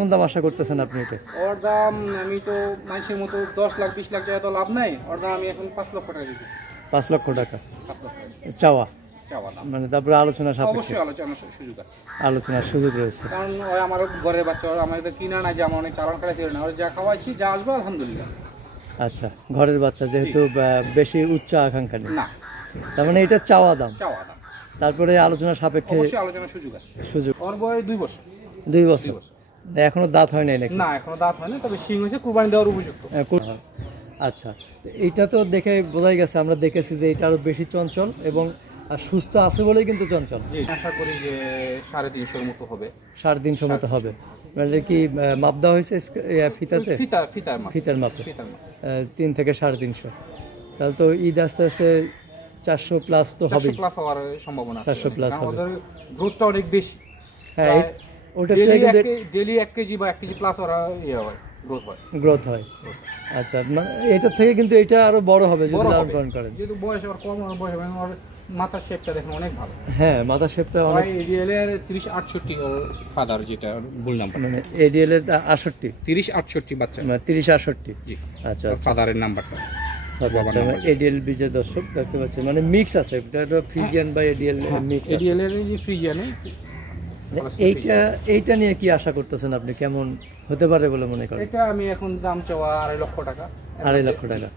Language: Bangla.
কেমন দাম আশা করতেছেন আপনি এটা? ওর দাম আমি তো মানুষের মতো 10 লাখ 20 লাখ টাকা তো লাভ নাই, ওর দাম আমি এখন 5 লক্ষ টাকা দিচ্ছি। 5 লক্ষ টাকা 5 লক্ষ টাকা চাওয়া, চাওয়া দাম। মানে তারপরে আলোচনা সাপেক্ষে? অবশ্যই আলোচনার সুযোগ আছে, আলোচনার সুযোগ রয়েছে। কারণ ওই আমার ঘরের বাচ্চা, ওর আমার এটা কিনা না যে আমার অনেক চালান খারাপ ফেরে না, ওর যা খাওয়াইছি যা আসবো আলহামদুলিল্লাহ। আচ্ছা, ঘরের বাচ্চা যেহেতু বেশি উচ্চ আকাঙ্ক্ষা নেই, না তার মানে এটা চাওয়া দাম, চাওয়া দাম। তারপরে আলোচনা সাপেক্ষে অবশ্যই আলোচনার সুযোগ আছে। সুযোগ। ওর বয়স 2 বছর। 2 বছর এখনো দাঁত হয় নাই নাকি? না এখনো দাঁত হয় না, তবে শিং হয়েছে, কুরবানি দেওয়ার উপযুক্ত। আচ্ছা, তো এইটা তো দেখে বোঝাই গেছে, আমরা দেখেছি যে এটা আরো বেশি চঞ্চল এবং সুস্থ আছে বলেই কিন্তু চঞ্চল। আশা করি যে 350 মতো হবে। 350 মতো হবে, মানে কি মাপ দেওয়া হয়েছে ফিতাতে? ফিতার মাপে 3 থেকে 350। তাহলে তো ঈদ আস্তে আস্তে 400 প্লাস তো হবে, 400 প্লাস হওয়ার সম্ভাবনা আছে। 400 প্লাস হবে। ওদের গ্রোথটা অনেক বেশি। হ্যাঁ, ওটা চাই কিন্তু ডেইলি 1 কেজি বা 1 কেজি প্লাস ওরা হয়, গ্রোথ হয়। আচ্ছা, এটার থেকে কিন্তু এটা আরো বড় হবে যদি লালন পালন করেন। যেহেতু বয়স ওর কম, ওর বয়স মানে ওর মাথার শেপটা দেখুন অনেক ভালো। হ্যাঁ, মাথার শেপটা অনেক, এডিএল এর 3068 ওর ফাদার, যেটা ভুল নাম্বার, মানে এডিএল এর 68 3068 বাচ্চা, মানে 3068। জি আচ্ছা, ফাদারের নাম্বারটা। এডিএল বীজের দর্শক দেখতে পাচ্ছেন, মানে মিক্স আছে, এটা ফ্রিজিয়ান বা এডিএল মিক্স আছে। এডিএল এর যে ফ্রিজিয়ানে এইটা নিয়ে কি আশা করতেছেন আপনি, কেমন হতে পারে বলে মনে করেন? এটা আমি এখন দাম চাওয়া 2.5 লক্ষ টাকা। 2.5 লক্ষ টাকা।